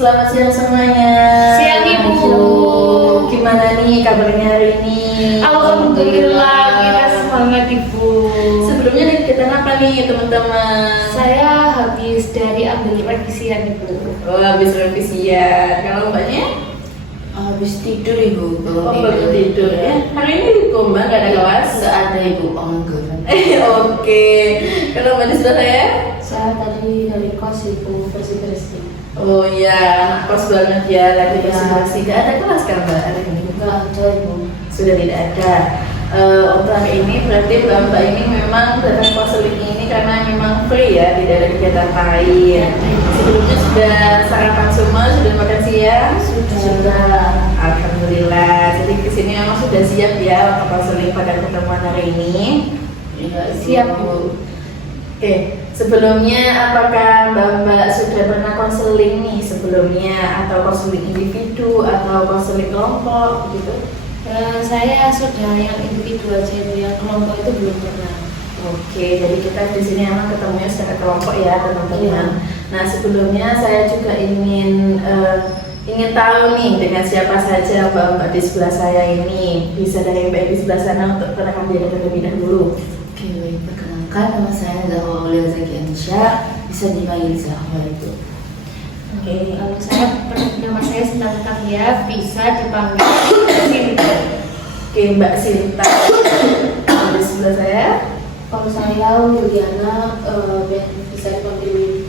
Selamat siang semuanya. Siang Ibu. Gimana nih kabarnya hari ini? Alhamdulillah kita semangat Ibu. Sebelumnya nih kita apa nih teman-teman? Saya habis dari ambil revisian Ibu. Oh, habis revisian. Kalau mbaknya? Habis tidur Ibu. Baru tidur ya. Hari ini libur mbak, nggak ada kelas? Nggak ada Ibu, enggak. Oke. Kalau mbak di sebelah saya? Saya tadi dari kos Ibu bersih-bersih. Oh iya, anak kos banget ya, lagi Iya. bersih-bersih. Nggak ada kelas kan mbak hari ini? Enggak ada Ibu. Sudah tidak ada. Untuk hari ini berarti mbak ini memang datang konseling ini karena memang free ya, tidak ada kegiatan lain. Sebelumnya sudah sarapan semua, sudah makan siang? Sudah. Alhamdulillah. Jadi kesini memang sudah siap ya untuk konseling pada pertemuan hari ini. Iya, Siap Bu. Oke, sebelumnya apakah mbak sudah pernah konseling nih sebelumnya, atau konseling individu atau konseling kelompok gitu? Saya sudah yang individu aja Ibu, yang kelompok itu belum pernah. Oke, jadi kita di sini emang ketemunya secara kelompok ya teman-teman. Iya. Nah sebelumnya saya juga ingin tahu nih dengan siapa saja mbak di sebelah saya ini. Bisa dari mbak di sebelah sana untuk perkenalkan diri terlebih dahulu. Oke, baik. Perkenalkan, nama saya Zahwa Aulia Zakiansya, bisa dipanggil Zahwa itu. Oke. Kalau nama saya Sinta Takia, bisa dipanggil Sinta. Oke, Mbak Sinta di sebelah saya. Kalau saya Juliana, bisa dipanggil Windy.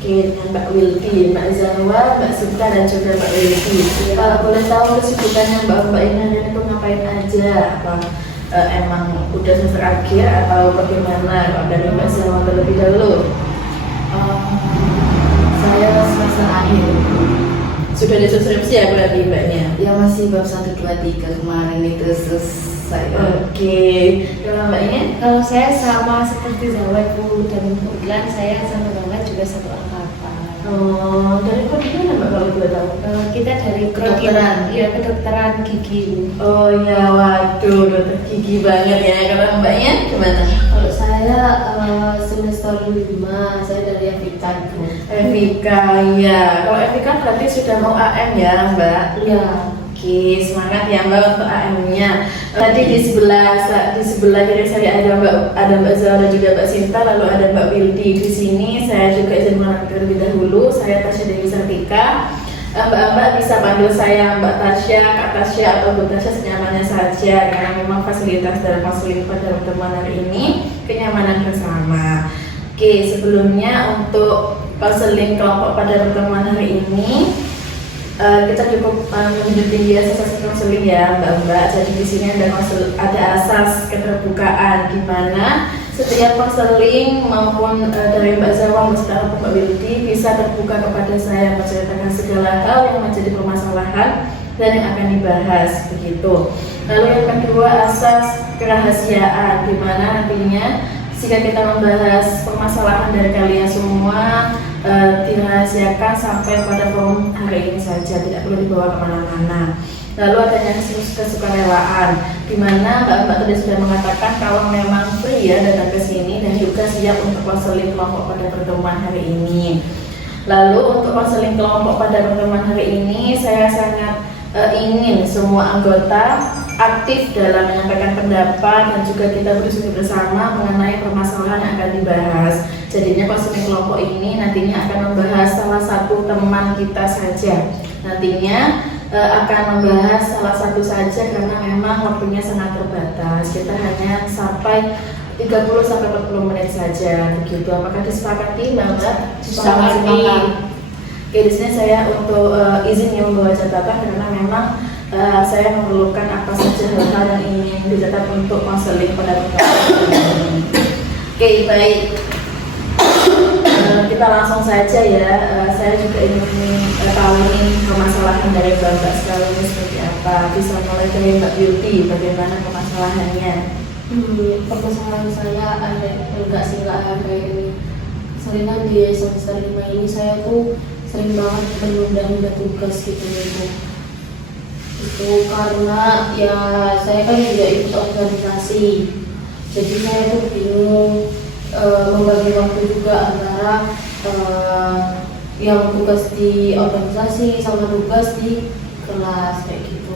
Oke, dengan Mbak Wildi, Mbak Zahwa, Mbak Sinta dan juga Mbak Wildi. Kalau boleh tahu kesibukannya mbak ini hari ini tuh ngapain aja? Apa emang udah semester akhir atau bagaimana? Kalau dari Mbak Zahwa terlebih dahulu. Saya semester akhir. Sudah ada subskripsi ya berarti mbaknya? Ya masih bab 1, 2, 3 kemarin itu selesai. Oke, kalau mbaknya? Kalau saya sama seperti Zawai Bu, dan kebetulan saya sama Zawai juga satu angkatan. Oh, dari kode mana mbak kalau boleh tahu? Kita dari Kedokteran. Iya, kedokteran gigi. Oh ya, waduh, dokter gigi banget ya. Kalau mbaknya gimana? Kalau saya semester 5, saya dari FIK Bu. FIK ya. Kalau FIK berarti sudah mau AM ya mbak? Iya. Oke, semangat ya mbak untuk AM-nya. Tadi di sebelah kiri saya ada mbak Zahra dan juga mbak Sinta, lalu ada mbak Wildi di sini. Saya juga izin mengenalkan terlebih dahulu. Saya Tasya Dewi Sartika. Mbak bisa panggil saya Mbak Tasya, Kak Tasya atau Bu Tasya senyamannya saja, karena memang fasilitas dalam konseling pada pertemuan hari ini kenyamanan bersama. Oke, sebelumnya untuk konseling kelompok pada pertemuan hari ini kita cukup menunjuk tinggi asas konseling ya mbak. Jadi di sini ada asas keterbukaan, di mana setiap konseling maupun dari Mbak Zahwa maupun Mbak Wildi bisa terbuka kepada saya, menceritakan segala hal yang menjadi permasalahan dan yang akan dibahas begitu. Lalu yang kedua, asas kerahasiaan, di mana nantinya jika kita membahas permasalahan dari kalian semua dirahasiakan sampai pada forum hari ini saja, tidak perlu dibawa kemana-mana. Lalu adanya kesukarelaan, di mana mbak tadi sudah mengatakan kalau memang free ya datang ke sini dan juga siap untuk konseling kelompok pada pertemuan hari ini. Lalu untuk konseling kelompok pada pertemuan hari ini, saya sangat ingin semua anggota aktif dalam menyampaikan pendapat dan juga kita berdiskusi bersama mengenai permasalahan yang akan dibahas. Jadinya konseling kelompok ini nantinya akan membahas salah satu teman kita saja. Nantinya akan membahas salah satu saja karena memang waktunya sangat terbatas. Kita hanya sampai 30-40 menit saja begitu. Apakah disepakati Mbak? Disepakati. Oke, di sini saya untuk izin yang membawa catatan karena memang saya memerlukan apa saja hal-hal yang ingin dicatat untuk konseling pada pertemuan ini. Oke, baik. Kita langsung saja ya. Saya juga ingin tahu nih permasalahan dari Mbak sekalian seperti apa. Bisa mulai dari Mbak Beauty, bagaimana permasalahannya? Permasalahan saya enggak ada ini. Seringan di semester 5 ini saya tuh sering banget menunda tugas gitu Bu. Itu karena ya saya kan juga ikut organisasi, jadi saya tuh bingung membagi waktu juga antara yang tugas di organisasi sama tugas di kelas kayak gitu.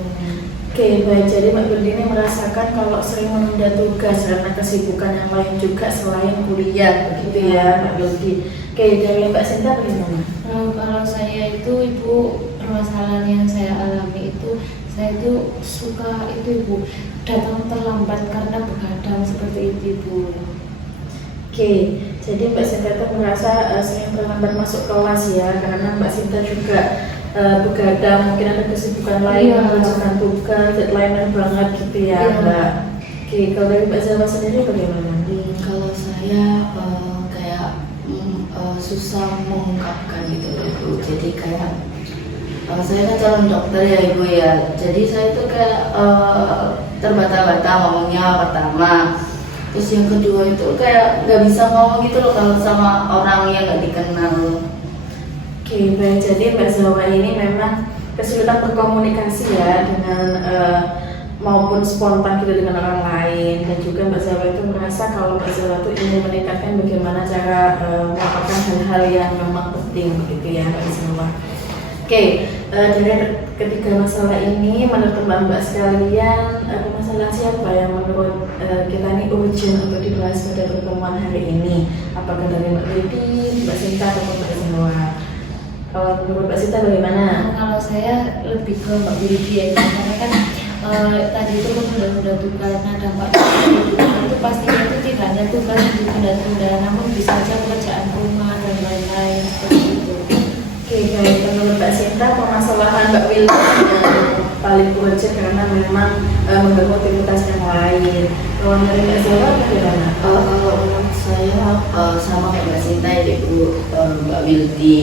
Oke, baik. Jadi Mbak Wildi ini merasakan kalau sering menunda tugas karena kesibukan yang lain juga selain kuliah, begitu ya Mbak Wildi. Oke, dari Mbak Sinta bagaimana? Kalau saya itu ibu, permasalahan yang saya alami itu saya itu suka itu ibu datang terlambat karena begadang seperti itu ibu. Oke, jadi Mbak Sinta itu merasa sering terlambat masuk kelas ya, karena Mbak Sinta juga begadang, mungkin ada kesibukan lain, Iya. mengerjakan tugas, deadline banget gitu ya Iya. Mbak. Oke, kalau dari Mbak Zawa sendiri bagaimana? Kalau saya kayak susah mengungkapkan gitu loh Bu. Jadi kayak saya kan calon dokter ya Ibu ya. Jadi saya itu kayak terbata-bata ngomongnya pertama. Terus yang kedua itu kayak nggak bisa ngomong gitu loh kalau sama orang yang nggak dikenal. Oke, baik. Jadi Mbak Zawa ini memang kesulitan berkomunikasi ya dengan maupun spontan gitu dengan orang lain, dan juga Mbak Zawa itu merasa kalau Mbak Zawa itu ingin meningkatkan bagaimana cara melakukan hal-hal yang memang penting begitu ya Mbak Zawa. Oke, dari ketiga masalah ini menurut Mbak sekalian, masalah siapa yang menurut kita ini urgent untuk dibahas pada pertemuan hari ini? Apakah dari Mbak Wildi, Mbak Sinta, atau Mbak Zawa? Kalau menurut Mbak Sinta bagaimana? Kalau saya lebih ke Mbak Wildi ya, karena kan tadi itu menunda-tunda tugas. Nah dampak itu pastinya itu tidak hanya tugas yang ditunda-tunda, namun bisa saja pekerjaan rumah dan lain-lain seperti itu. Oke, baik. Menurut Mbak Sinta, permasalahan Mbak Wildi yang paling urgent karena memang mengganggu aktivitas yang lain. Kalau dari Mbak Zawa bagaimana? Kalau menurut saya sama kayak Mbak Sinta ya Ibu, Mbak Wildi.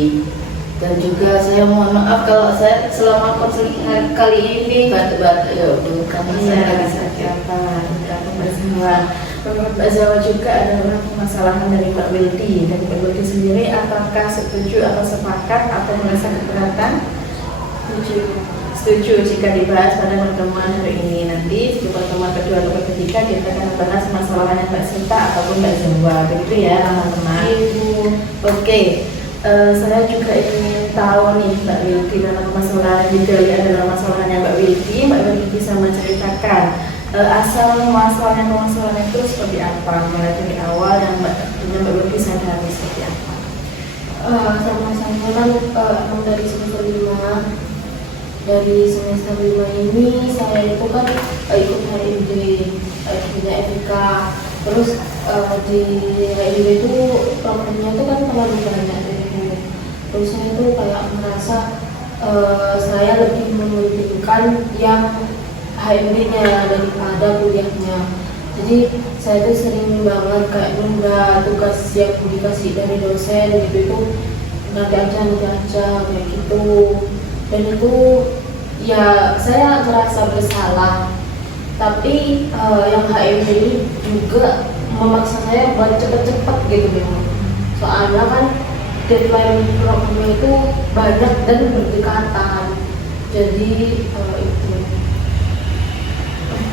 Dan juga saya mohon maaf kalau saya selama konseling kali ini batu-batu ya Bu, karena saya lagi sakit. Tidak bersama. Menurut Mbak Zawa juga ada permasalahan dari Mbak Wildi. Dari Mbak Wildi sendiri, apakah setuju atau sepakat atau merasa keberatan? Setuju jika dibahas pada pertemuan hari ini. Nanti di pertemuan kedua atau ketiga kita akan membahas masalahnya Mbak Sinta ataupun Mbak Zawa. Begitu ya teman-teman. Oke. Saya juga ingin tahu nih Mbak Wildi, dalam masalah yang digali adalah masalahnya Mbak Wildi. Mbak Wildi bisa menceritakan asal muasalnya permasalahan itu seperti apa, mulai dari awal yang Mbak Wildi sadari seperti apa? Sama-sama kan emang dari semester 5 ini saya itu kan ikut HMD nya FK. Terus di HMD itu programnya itu kan terlalu banyak dari dulu. Terus saya itu kayak merasa saya lebih mementingkan yang HMD-nya daripada kuliahnya. Jadi saya tuh sering banget kayak nunda tugas yang dikasih dari dosen gitu, itu nanti aja kayak gitu. Dan itu ya saya merasa bersalah. Tapi yang HMD ini juga memaksa saya buat cepet-cepet gitu memang. Soalnya kan deadline programnya itu banyak dan berdekatan. Jadi itu.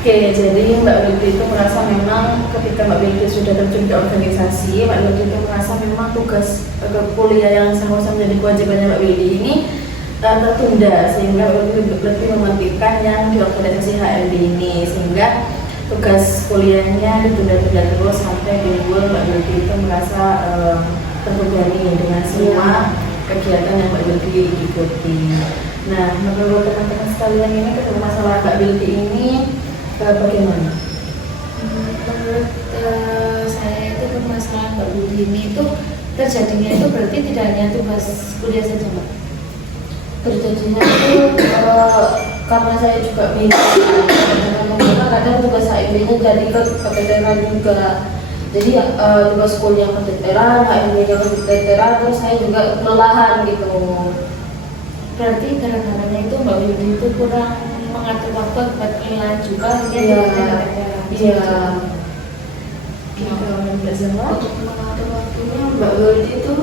Oke, jadi Mbak Wildi itu merasa memang ketika Mbak Wildi sudah terjun ke organisasi, Mbak Wildi itu merasa memang tugas kuliah yang seharusnya menjadi kewajibannya Mbak Wildi ini tertunda, sehingga Mbak Wildi lebih mementingkan yang di organisasi HMD ini, sehingga tugas kuliahnya ditunda-tunda terus sampai timbul Mbak Wildi itu merasa terbebani dengan semua kegiatan yang Mbak Wildi ikuti. Nah, menurut teman-teman sekalian ini, ketemu masalah Mbak Wildi ini bagaimana? Menurut saya itu permasalahan Mbak Wildi ini itu terjadinya itu berarti tidak hanya tugas kuliah saja Mbak. Terjadinya itu karena saya juga bingung, kadang tugas HMD-nya jadi keteteran juga. Jadi tugas kuliah keteteran, HMD-nya keteteran, terus saya juga kelelahan gitu. Berarti gara-garanya itu Mbak Wildi itu kurang mengatur waktu buat penilaian juga. Iya. Untuk mengatur waktunya Mbak Wildi itu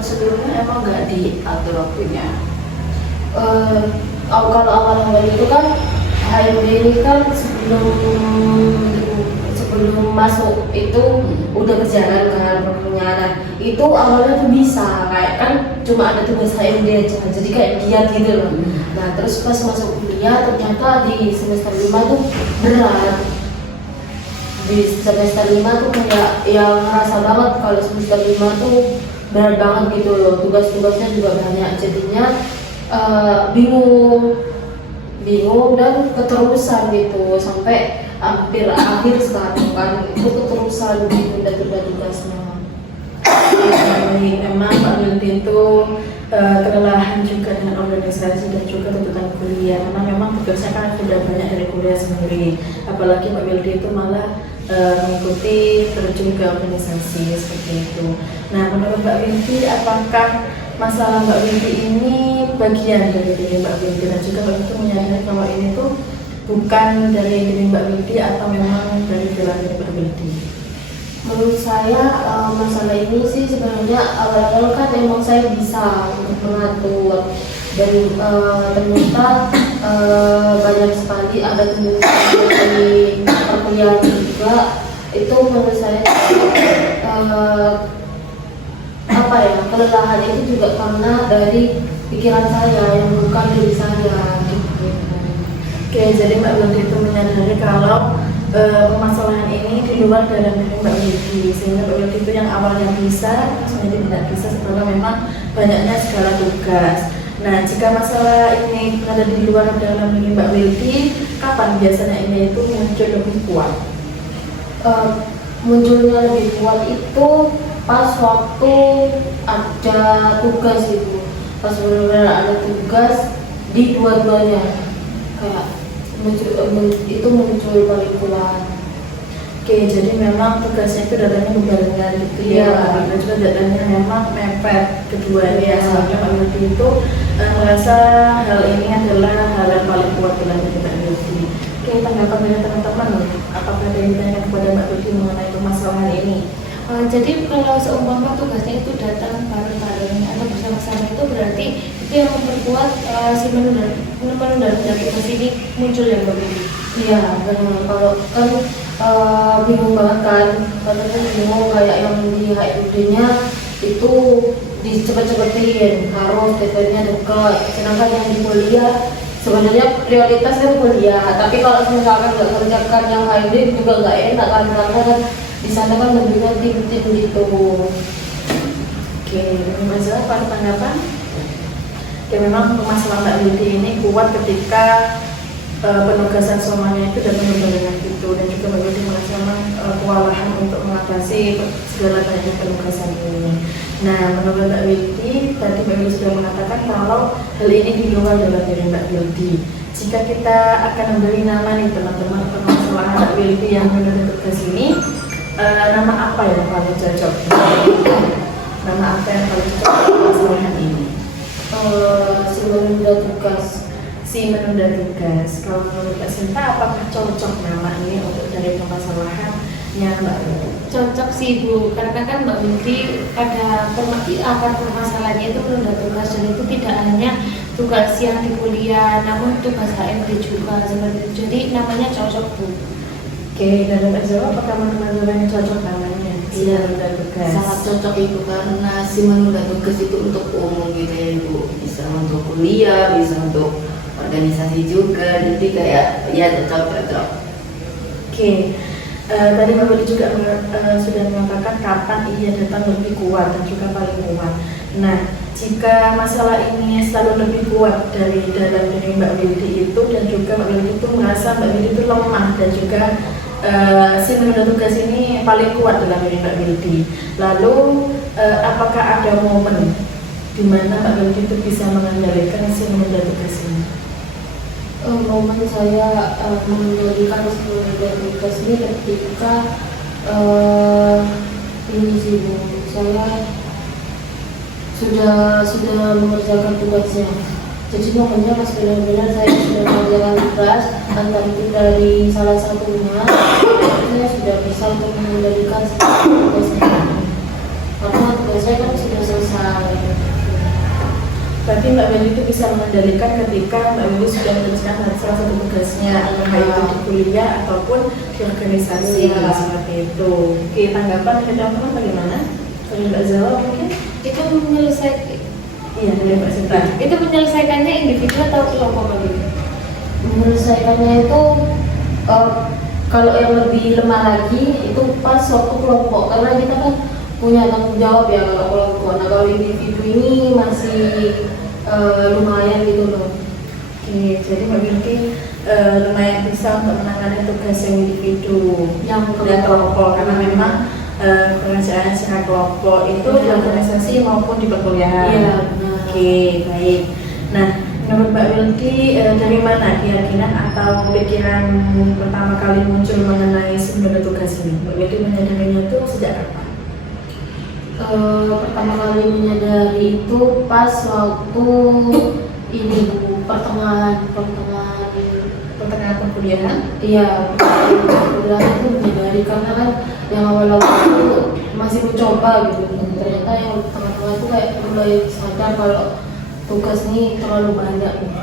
sebelumnya emang nggak diatur waktunya. Kalau awal itu kan HMD ini kan sebelum sebelum masuk itu udah berjalan kan perjalanan itu awalnya tuh bisa kayak kan cuma ada tugas HMD aja jadi kayak giat gitu loh. Nah terus pas masuk kuliah ternyata di semester 5 tuh berat, di semester 5 tuh kayak yang ngerasa banget kalau semester 5 tuh berat banget gitu loh, tugas-tugasnya juga banyak jadinya bingung dan keterusan gitu sampai hampir akhir sekarang kan itu keterusan ditunda-tunda tugasnya. Baik, memang Mbak Wildi itu kelelahan juga dengan organisasi dan juga tuntutan kuliah karena memang tugasnya kan sudah banyak dari kuliah sendiri, apalagi Mbak Wildi itu malah mengikuti terjun ke organisasi seperti itu. Nah menurut Mbak Wildi, apakah masalah Mbak Wildi ini bagian dari diri Mbak Wildi dan juga Mbak Wildi menyadari bahwa ini tuh bukan dari diri Mbak Wildi atau memang dari diri Mbak Wildi? Menurut saya masalah ini sih sebenarnya awal-awal kan emang saya bisa untuk mengatur dan ternyata banyak sekali ada tuntutan dari perkuliahan juga itu menurut saya apa ya kelelahan itu juga karena dari pikiran saya yang bukan diri saya gitu. Oke, jadi Mbak Wildi itu menyadari kalau permasalahan ini di luar dari Mbak Wildi, sehingga Mbak Wildi itu yang awalnya bisa menjadi tidak bisa setelah memang banyaknya segala tugas. Nah, jika masalah ini berada di luar dalam diri Mbak Wildi, kapan biasanya ini itu muncul lebih kuat? Munculnya lebih kuat itu pas waktu ada tugas itu, pas benar-benar ada tugas di dua-duanya kayak itu muncul paling kuat. Oke, jadi memang tugasnya itu datanya berbarengan gitu ya, dan juga datanya memang mepet keduanya. Sehingga Mbak Wildi itu merasa hal ini adalah hal yang paling kuat dalam diri Mbak Wildi. Oke, tanggapan dari teman-teman, apakah ada yang ditanyakan kepada Mbak Wildi mengenai permasalahan ini? Jadi kalau seumpama tugasnya itu datang bareng-bareng atau bersama-sama itu berarti itu yang memperkuat si menunda tugas ini muncul yang berbeda. Iya, benar. Kalau kan bingung banget kan, karena kan bingung kayak yang di HMD-nya itu dicepet-cepetin, harus deadline-nya dekat. Sedangkan yang di kuliah sebenarnya prioritasnya kuliah, tapi kalau misalkan nggak kerjakan yang HMD juga nggak enak kan, karena kan di sana kan bentuknya tim-tim gitu. Oke, masalah apa tanggapan? Ya memang permasalahan Mbak Wildi ini kuat ketika penugasan semuanya itu datang berbarengan gitu, dan juga Mbak Wildi merasa kewalahan untuk mengatasi segala banyak penugasan ini. Nah, menurut Mbak Wildi, tadi Mbak Wildi sudah mengatakan kalau hal ini di luar dalam diri Mbak Wildi. Jika kita akan memberi nama nih teman-teman permasalahan Mbak Wildi yang menunda tugas ini, nama apa yang paling cocok? Nama apa yang paling cocok permasalahan ini? Si menunda tugas. Si menunda tugas. Kalau menurut Mbak Sinta, apakah cocok nama ini untuk dari permasalahannya Mbak Wildi? Cocok sih Bu, karena kan Mbak Wildi pada akar permasalahannya itu menunda tugas, dan itu tidak hanya tugas yang di kuliah, namun tugas HMD juga seperti itu. Jadi namanya cocok Bu. Oke, dari Mbak Zawa, apakah menurut yang cocok namanya? Iya, menunda tugas. sangat cocok itu karena si menunda tugas itu untuk umum gitu ya Ibu, bisa untuk kuliah, bisa untuk organisasi juga, jadi kayak ya cocok. Oke, tadi Mbak Wildi juga sudah mengatakan kapan ia datang lebih kuat dan juga paling kuat. Nah, jika masalah ini selalu lebih kuat dari dalam diri Mbak Wildi itu, dan juga Mbak Wildi itu merasa Mbak Wildi itu lemah, dan juga si menunda tugas ini paling kuat dalam diri Mbak Wildi. Lalu apakah ada momen di mana Mbak Wildi itu bisa mengendalikan si menunda tugas ini? Momen saya mengendalikan si menunda tugas ini ketika ini sih Bu, saya sudah mengerjakan tugasnya. Jadi momennya pas benar-benar saya sudah mengerjakan tugas, entah itu dari salah satunya, saya sudah bisa untuk mengendalikan tugasnya. Karena tugasnya kan sudah selesai. Berarti Mbak Wildi itu bisa mengendalikan ketika Mbak Wildi sudah menyelesaikan salah satu tugasnya, entah itu di kuliah ataupun di organisasi Iya. seperti itu. Oke, tanggapan dari teman-teman bagaimana? Dari Mbak Zawa mungkin? Itu menyelesaikan, Iya, dari Mbak Sinta. itu menyelesaikannya individu atau kelompok lagi? Menyelesaikannya itu kalau yang lebih lemah lagi itu pas waktu kelompok, karena kita kan punya tanggung jawab ya kalau kelompok. Nah kalau individu ini masih lumayan gitu loh. Oke, jadi Mbak Binti lumayan bisa untuk menangani tugas yang individu Yang dan kelompok karena memang pekerjaan secara kelompok itu di organisasi maupun di perkuliahan. Iya, benar. Oke, baik. Nah, menurut Mbak Wildi dari mana keyakinan atau pikiran pertama kali muncul mengenai sebenarnya tugas ini? Mbak Wildi menyadarinya itu sejak kapan? Pertama kali menyadari itu pas waktu ini Bu, pertengahan Pertengahan perkuliahan? iya pertengahan itu menyadari, karena kan yang awal-awal itu masih mencoba gitu. Ternyata yang tengah-tengah itu kayak mulai sadar kalau tugas ini terlalu banyak gitu.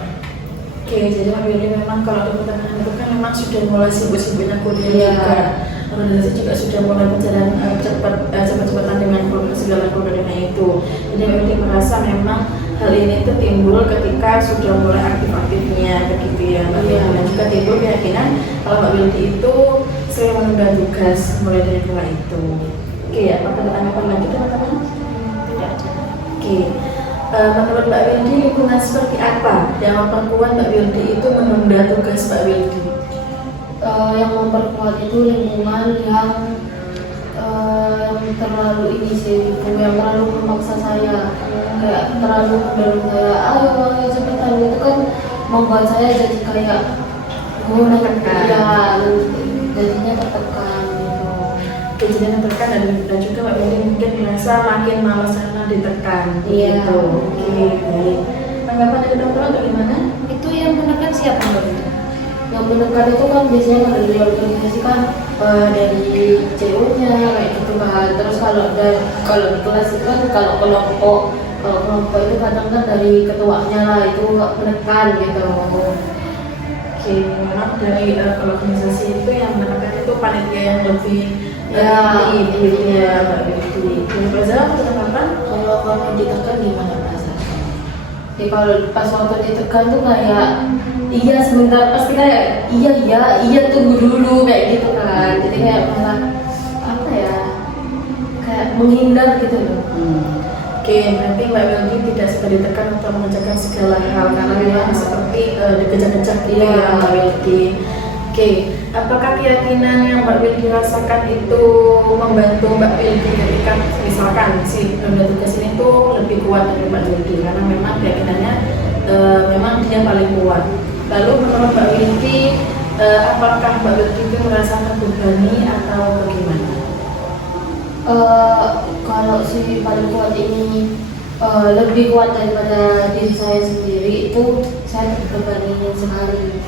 Oke, jadi Mbak Wildi memang kalau di pertengahan itu kan memang sudah mulai sibuk-sibuknya kuliah Iya. juga. Organisasi juga sudah mulai berjalan cepat-cepatan dengan segala programnya itu. Jadi Mbak Wildi merasa memang hal ini itu timbul ketika sudah mulai aktif-aktifnya begitu ya Mbak Wildi. Iya. Dan juga timbul keyakinan kalau Mbak Wildi itu sering menunda tugas mulai dari kala itu. Oke, apakah ada tanggapan lagi teman-teman? Tidak ada. Oke. Menurut Mbak Wildi, lingkungan seperti apa yang memperkuat Mbak Wildi itu menunda tugas Mbak Wildi? Yang memperkuat itu lingkungan yang terlalu ini sih, gitu, yang terlalu memaksa saya, kayak terlalu mendorong saya, ayo cepetan, itu kan membuat saya jadi kayak Tertekan. ya, jadinya tertekan gitu. Kejadian tertekan dan juga Mbak Wildi mungkin merasa makin malas karena ditekan. Iya. Gitu. Oke, baik. Tanggapan dari teman-teman bagaimana? Itu yang menekan siapa Mbak Binti? Yang menekan itu kan biasanya kalau dari organisasi kan dari CEO-nya kayak gitu kan. Terus kalau di kelas itu kan kalau kelompok itu kadang kan dari ketuanya lah itu menekan gitu. Oke, memang dari kalau organisasi itu yang menekan itu panitia yang lebih Ya, gitu ya Mbak Wildi. Jadi Mbak Zara, tanggapan? Kalau kamu ditekan gimana perasaan? Jadi kalau pas waktu ditekan tuh kayak iya sebentar, pasti kayak iya tunggu dulu kayak gitu kan. Jadi kayak malah apa ya, kayak menghindar gitu loh. Oke, berarti Mbak Wildi tidak suka ditekan untuk mengerjakan segala hal karena memang seperti dikejar-kejar gitu ya Mbak Wildi. Oke, apakah keyakinan yang Mbak Wildi rasakan itu membantu Mbak Wildi ketika misalkan si tugas ini tuh lebih kuat dari Mbak Wildi karena memang keyakinannya memang dia paling kuat. Lalu menurut Mbak Wildi, apakah Mbak Wildi itu merasa terbebani atau bagaimana? Kalau si paling kuat ini lebih kuat daripada diri saya sendiri, itu saya terbebani sekali.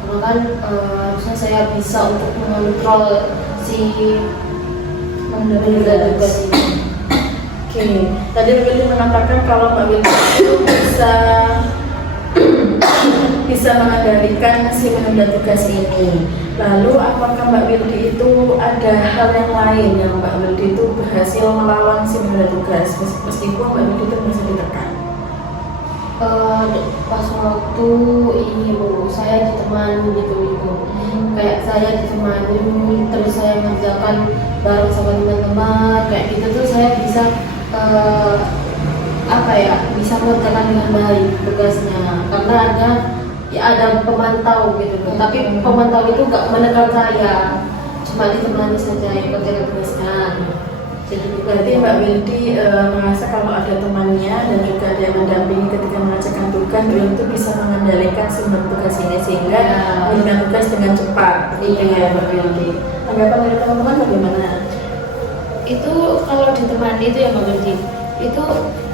Karena kan harusnya saya bisa untuk mengontrol si menunda tugas ini. Oke, tadi Mbak Wildi mengatakan kalau Mbak Wildi itu bisa mengendalikan si menunda tugas ini. Lalu apakah Mbak Wildi itu ada hal yang lain yang Mbak Wildi itu berhasil melawan si menunda tugas meskipun Mbak Wildi itu bisa ditekan? Pas waktu ini Bu, saya ditemani gitu Ibu. Kayak saya ditemani, terus saya mengerjakan bareng sama teman-teman kayak gitu tuh saya bisa bisa mengerjakan dengan baik tugasnya karena ada pemantau gitu loh. Tapi pemantau itu gak menekan saya, cuma ditemani saja yang kerja tugasnya. Jadi Berarti Mbak Wildi merasa kalau ada temannya dan juga ada yang mendampingi ketika mengerjakan tugas, Mbak Wildi itu bisa mengendalikan sumber tugas ini sehingga mengerjakan tugas dengan cepat. Gitu ya Mbak Wildi. Tanggapan dari teman-teman bagaimana? Itu kalau ditemani itu ya Mbak Binti, itu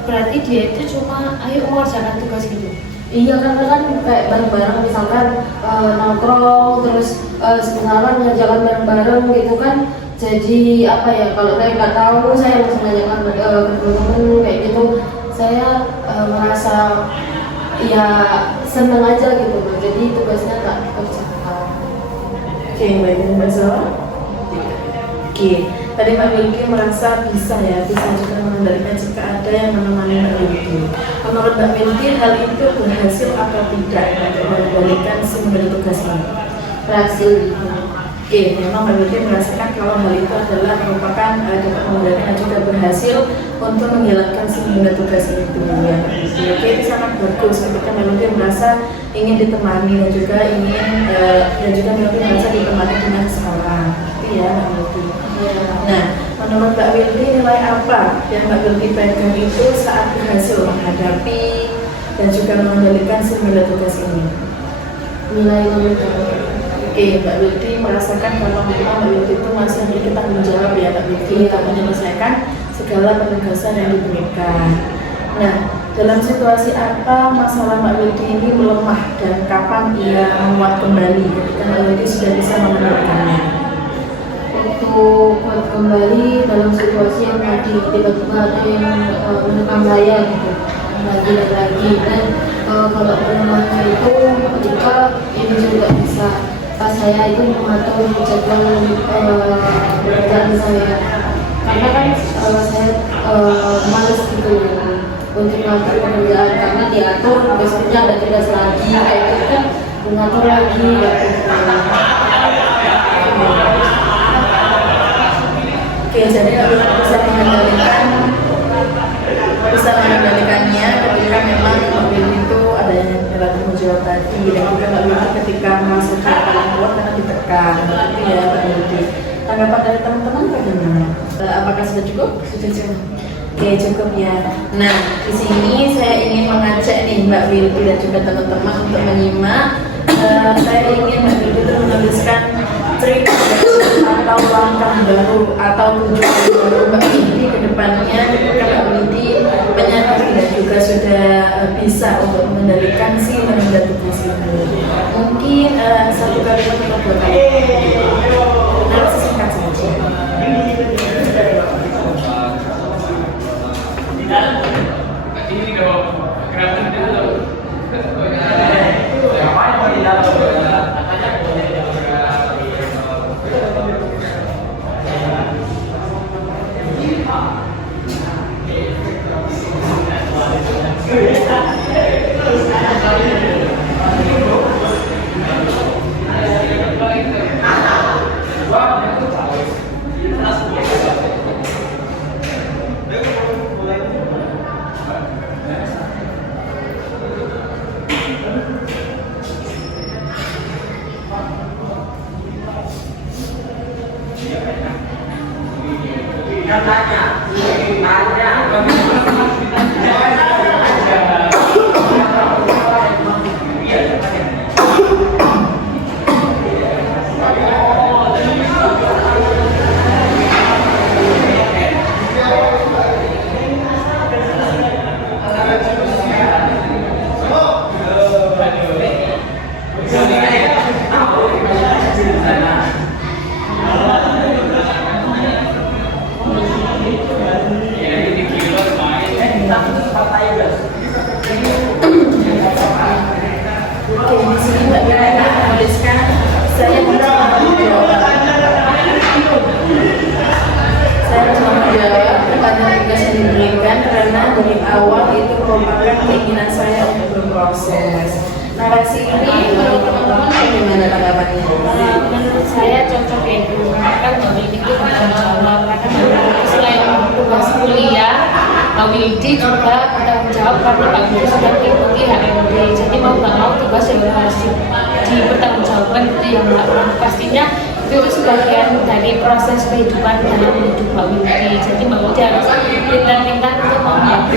berarti dia itu cuma ayo mengerjakan tugas gitu. iya, karena kan kayak bareng-bareng misalkan nongkrong terus sebenarnya mengerjakan bareng-bareng gitu kan. Jadi apa ya, kalau saya nggak tahu saya langsung nanyakan ke teman-teman kayak gitu. Saya merasa ya seneng aja gitu loh. Jadi tugasnya tak dikerjakan. Oke, baik Mbak Zola. Oke, tadi Mbak Wilky merasa bisa juga mengendalikan jika ada yang menemani Mbak Wilky. Menurut Mbak Wilky, hal itu berhasil atau tidak untuk mengendalikan si memberi tugas ini? Berhasil. Oke, memang Mbak Wilky merasakan kalau hal itu adalah merupakan dapat mengendalikan juga berhasil untuk menghilangkan si memberi tugas itu ya. Oke, itu sangat bagus ketika Mbak Wilky merasa ingin ditemani dan juga Mbak Wilky merasa ditemani dengan seorang. Ya, Mbak Wilky. Nah, menurut Mbak Wilky nilai apa yang Mbak Wilky pegang itu saat berhasil menghadapi dan juga mengendalikan si tugas ini? Nilai nomor Oke, Mbak Wilky merasakan kalau memang Mbak Wilky itu masih memiliki tanggung jawab ya Mbak Wilky untuk menyelesaikan segala penugasan yang diberikan. Nah, dalam situasi apa masalah Mbak Wilky ini melemah dan kapan ia menguat kembali ketika Mbak Wilky sudah bisa mengendalikannya? untuk kuat kembali dalam situasi yang tadi tiba-tiba ada yang menekan saya gitu lagi dan lagi dan kalau perumahannya itu ketika ini juga bisa pas saya itu mengatur jadwal pekerjaan saya karena kan saya males gitu untuk mengatur pekerjaan karena diatur besoknya ada tugas lagi kayak gitu kan mengatur lagi gitu. Oke, jadi bisa mengendalikannya ketika memang mobil itu ada yang relatif menjual tadi dan juga Mbak Wilky ketika masuk ke paling kuat karena ditekan itu ya Mbak Wilky. Tanggapan dari teman-teman bagaimana? Apakah sudah cukup? Sudah cukup. Oke, cukup ya. Nah, di sini saya ingin mengajak nih Mbak Wilky dan juga teman-teman untuk menyimak. Saya ingin Mbak Wilky itu menuliskan trik atau langkah baru atau tujuan baru Mbak Wilky ke depannya ketika Mbak Wilky menyadari dan juga sudah bisa untuk mengendalikan si menunda tugas ini. Mungkin satu kalimat atau dua kalimat. Nah, singkat saja. Dari awal itu merupakan keinginan saya untuk berproses. Narasi ini menurut teman-teman bagaimana tanggapannya? Menurut saya cocok ya itu kan Mbak Wilky itu bertanggung jawab karena selain tugas kuliah Mbak Wilky juga bertanggung jawab karena Mbak Wilky sudah mengikuti HMD jadi mau nggak mau tugas yang harus dipertanggungjawabkan itu yang pastinya itu sebagian dari proses kehidupan dalam hidup Mbak Wilky jadi Mbak Wilky harus pintar-pintar untuk membantu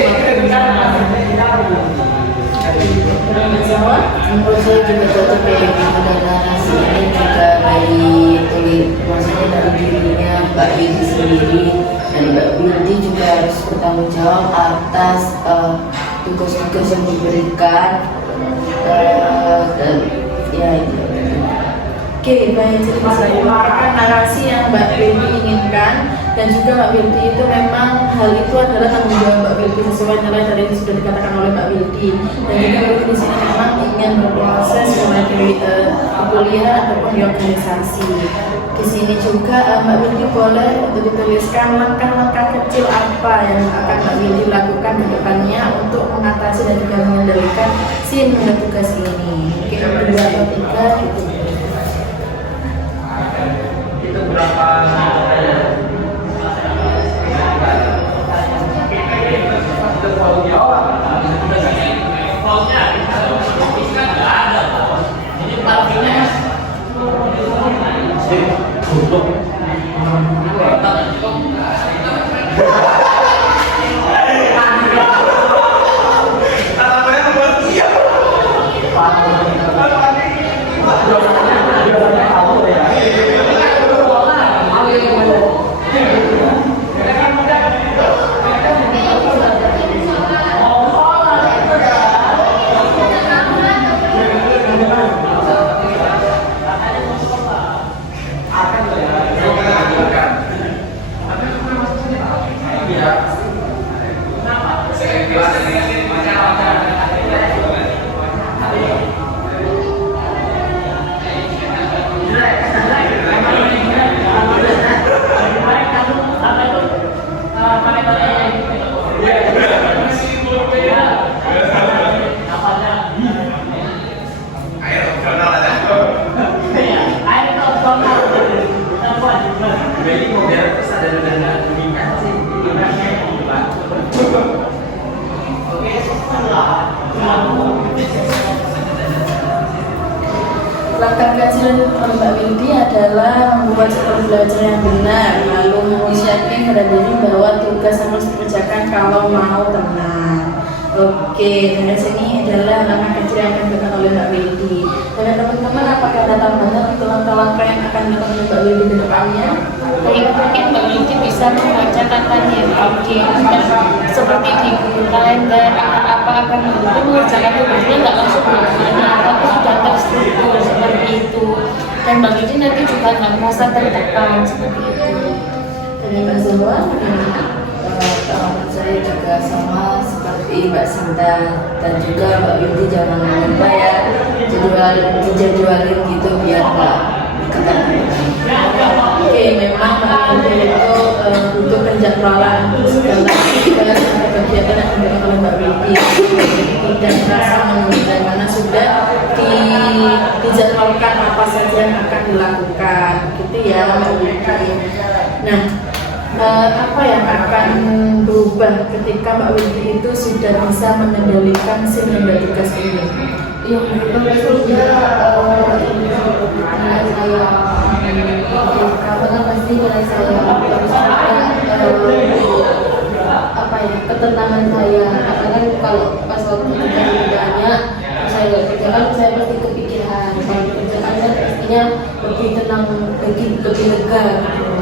Menurut saya juga cocok ya ada narasi ini juga maksudnya dari dirinya Mbak Wilky sendiri dan Mbak Wilky juga harus bertanggung jawab atas tugas-tugas yang diberikan dan ya itu. Oke, baik, jadi bisa merupakan narasi yang Mbak Wilky inginkan dan juga Mbak Wilky itu memang hal itu adalah tanggung jawab Mbak Wilky sesuai nilai tadi yang sudah dikatakan oleh Mbak Wilky dan juga Mbak Wilky di sini memang ingin ingin berproses mulai dari kuliah ataupun di organisasi. Di sini juga Mbak Wildi boleh untuk dituliskan langkah-langkah kecil apa yang akan Mbak Wildi lakukan ke depannya untuk mengatasi dan juga mengendalikan si menunda tugas ini. Mungkin 2 atau 3 gitu. Itu berapa? Itu mau jawab. Ini parkirnya tutup. Langkah kecil Mbak Wildi adalah membuat sistem belajar yang benar, lalu menyiapkan pada diri bahwa tugas harus dikerjakan kalau mau tenang. Oke, dari sini adalah langkah kecil yang akan dilakukan oleh Mbak Wildi. Dan teman-teman, apakah ada tambahan untuk langkah-langkah yang akan dilakukan oleh Mbak Wildi ke depannya? Baik, mungkin Mbak Wildi bisa membaca katanya dan seperti di Google Calendar akan mengerjakan tugasnya nggak langsung bagaimana, tapi sudah terstruktur seperti itu. Dan Mbak Wildi nanti juga nggak merasa tertekan seperti itu. Dan Mbak Zahwa, Saya juga sama seperti Mbak Sinta dan juga Mbak Wildi, jangan lupa ya dijadwalin gitu biar nggak keteteran. Oke, memang Mbak Wildi itu butuh penjadwalan segala tugas atau kegiatan yang dilakukan oleh Mbak Wildi. Tidak merasa menunda karena sudah dijadwalkan apa saja yang akan dilakukan, gitu ya Mbak Wildi. Nah, apa yang akan berubah ketika Mbak Wildi itu sudah bisa mengendalikan si menunda tugas ini? Yang berubah pastinya nilai saya, karena pasti nilai saya apa ya, ketenangan saya. Karena kan kalau pas waktu kerjaan banyak saya nggak kerjakan, saya pasti kepikiran. Kalau dikerjakan kan pastinya lebih tenang, lebih lega gitu.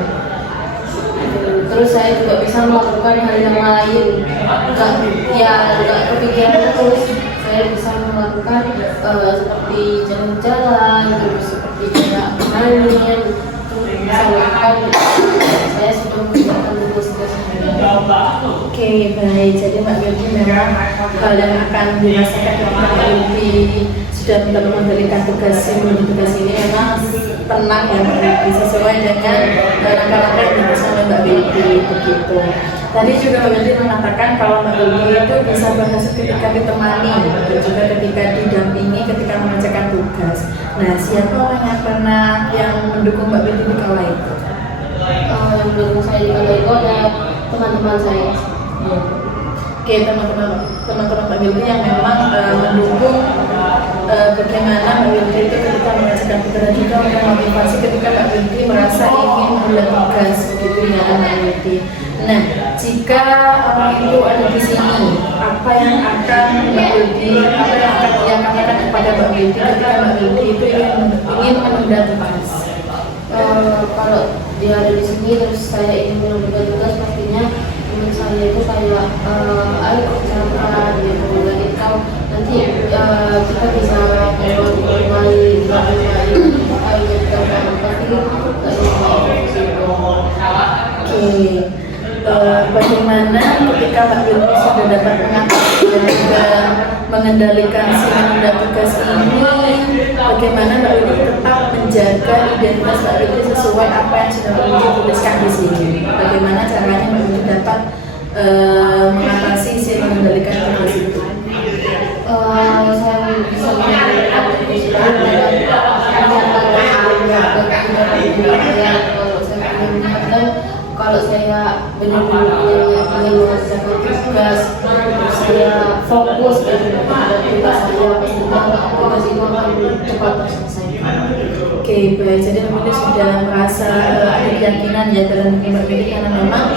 Terus saya juga bisa melakukan hal yang lain, nggak kepikiran terus. Saya bisa melakukan seperti jalan-jalan, terus seperti kayak main, bisa melakukan. Saya sudah mengerjakan tugas-tugas saya. Oke, baik. Jadi Mbak Wildi memang hal yang akan dirasakan Mbak Wildi sudah mengendalikan tugas ini memang tenang ya Mbak Wildi, sesuai dengan langkah-langkah yang dilakukan oleh Mbak Wildi begitu. Tadi juga Mbak Wildi mengatakan kalau Mbak Wildi itu bisa berhasil ketika ditemani dan juga ketika didampingi ketika mengerjakan tugas. Nah, siapa orang yang pernah yang mendukung Mbak Wildi di kala itu? Yang mendukung saya di kala itu ada teman-teman saya. Oke, teman-teman Mbak Wildi yang memang mendukung bagaimana Mbak Wildi itu ketika mengerjakan tugas dan juga memotivasi ketika Mbak Wildi merasa ingin menunda tugas gitu ya Mbak Wildi. Nah, jika orang itu ada di sini, apa yang akan Mbak Wildi, apa yang akan dia katakan kepada Mbak Wildi ketika Mbak Wildi itu ingin menunda tugas? Kalau dia ada di sini terus saya ingin menunda tugas, pastinya teman saya itu kayak ayo kerjakan gitu, jadi kalau nanti kita bisa lewat main ayo kita pasti gitu. Bagaimana ketika Mbak Wildi sudah dapat mengatasi dan juga mengendalikan si menunda tugas ini, bagaimana Mbak Willy tetap menjaga identitas Mbak Willy sesuai apa yang sudah Mbak Willy tuliskan di sini. Bagaimana caranya Mbak Willy dapat mengatasi si mengendalikan tugas itu? Saya bisa mengendalikan tugas itu kalau saya benar-benar ingin mengerjakan tugas, saya fokus pada tugas saya, pastinya tugas itu akan cepat terselesaikan. Oke, baik. Jadi Mbak sudah merasa ada keyakinan ya dalam Mbak Willy, karena memang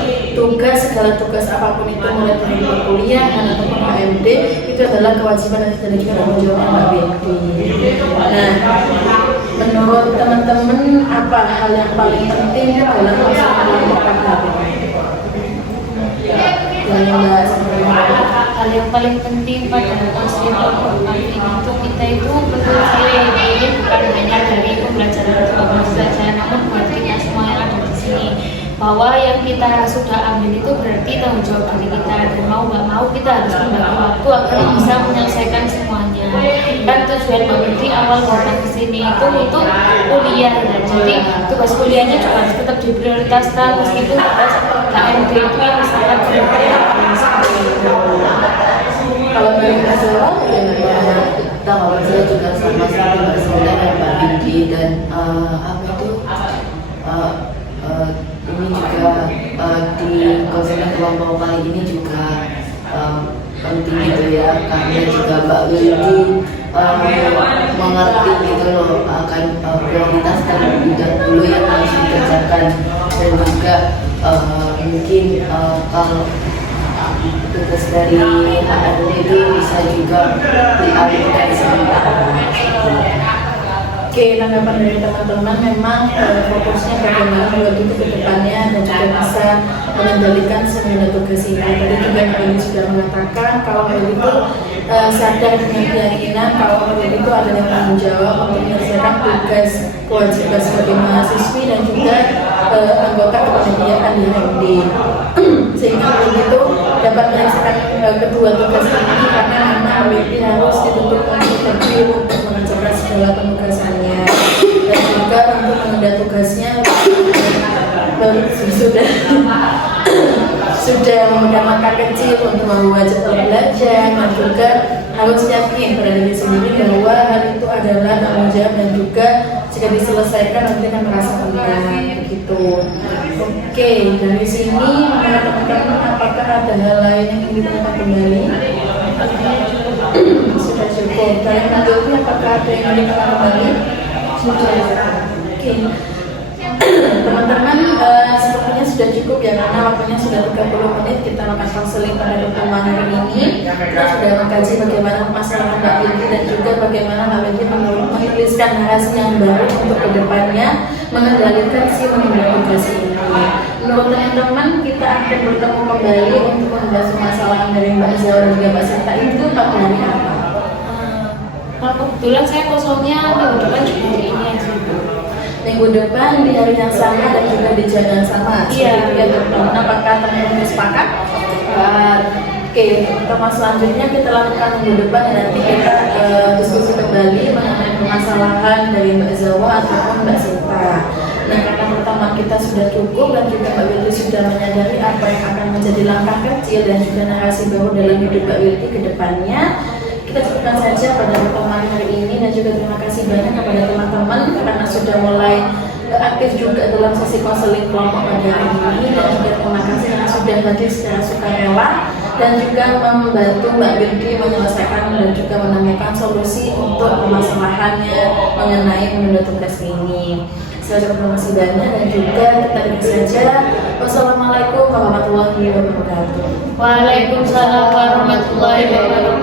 segala tugas apapun itu, mulai dari perkuliahan ataupun HMD, itu adalah kewajiban dan juga tanggung jawab Mbak Willy. Nah, menurut teman-teman apa hal yang paling penting dalam proses menentukan Hal yang paling penting pada konseling kelompok ini itu kita itu menurut saya ini bukan hanya dari pembelajaran kelompok saja, namun buat kita semua yang ada di sini, bahwa yang kita sudah ambil itu berarti tanggung jawab dari kita, dan mau nggak mau kita harus membagi waktu agar bisa menyelesaikan semuanya. Dan tujuan Mbak Willy awal datang ke sini itu untuk kuliah ya, jadi tugas kuliahnya juga harus tetap diprioritaskan meskipun tugas HMD itu yang misalkan kalau dari masalah Tanggapan saya juga sama seperti Mbak Sinta dan Mbak Windy, dan ini juga di konseling kelompok kali ini juga penting gitu ya, karena juga Mbak Windy mengerti gitu loh akan prioritas terlebih dahulu yang harus dikerjakan, dan juga mungkin kalau tugas dari HRD itu bisa juga dialihkan sementara. Oke, tanggapan dari teman-teman memang fokusnya bagaimana Mbak Willy ke depannya dan juga bisa mengendalikan semua tugas ini. Tadi juga Mbak Willy sudah mengatakan kalau Mbak Willy itu sadar dengan keyakinan kalau Mbak Willy itu adalah tanggung jawab untuk menyelesaikan tugas kewajiban sebagai mahasiswi dan juga anggota kepanitiaan di HMD. Sehingga Mbak Willy itu dapat menyelesaikan kedua tugas ini karena memang Mbak Willy harus dituntut untuk mengerjakan segala penugasannya, dan juga untuk menunda tugasnya sudah memegang langkah kecil untuk membuat jadwal belajar, dan juga harus yakin pada diri sendiri bahwa hal itu adalah tanggung jawab dan juga jika diselesaikan nanti akan merasa tenang begitu. Oke, dari sini menurut teman-teman apakah ada hal lain yang ingin ditanyakan kembali? Sudah cukup. Dari Nadovi apakah ada yang ingin ditanyakan kembali? Sudah. Oke. Teman-teman, sepertinya sudah cukup ya, karena waktunya sudah 30 menit kita melakukan konseling pada pertemuan hari ini. Kita sudah mengkaji bagaimana masalah Mbak Willy dan juga bagaimana Mbak Willy menuliskan narasi yang baru untuk kedepannya mengendalikan si menunda tugas ini. Menurut teman-teman, kita akan bertemu kembali untuk membahas masalah dari Mbak Zawa dan juga Mbak Sinta itu pada hari apa? Kalau kebetulan saya kosongnya minggu depan juga hari ini aja. Minggu depan di hari yang sama dan juga di jam yang sama. Iya. Teman-teman, apakah teman-teman sepakat? Oke, pertemuan selanjutnya kita lakukan minggu depan dan nanti kita diskusi kembali mengenai permasalahan dari Mbak Zawa ataupun Mbak Sinta. Nah, karena pertemuan kita sudah cukup dan juga Mbak Willy sudah menyadari apa yang akan menjadi langkah kecil dan juga narasi baru dalam hidup Mbak Willy ke depannya, kita cukupkan saja pada pertemuan hari ini, dan juga terima kasih banyak kepada teman-teman karena sudah mulai aktif juga dalam sesi konseling kelompok pada hari ini, dan juga terima kasih karena sudah hadir secara sukarela dan juga membantu Mbak Willy menyelesaikan dan juga menemukan solusi untuk permasalahannya mengenai menunda tugas ini. Saya terima kasih banyak dan juga kita tutup saja. Wassalamualaikum warahmatullahi wabarakatuh. Waalaikumsalam warahmatullahi wabarakatuh.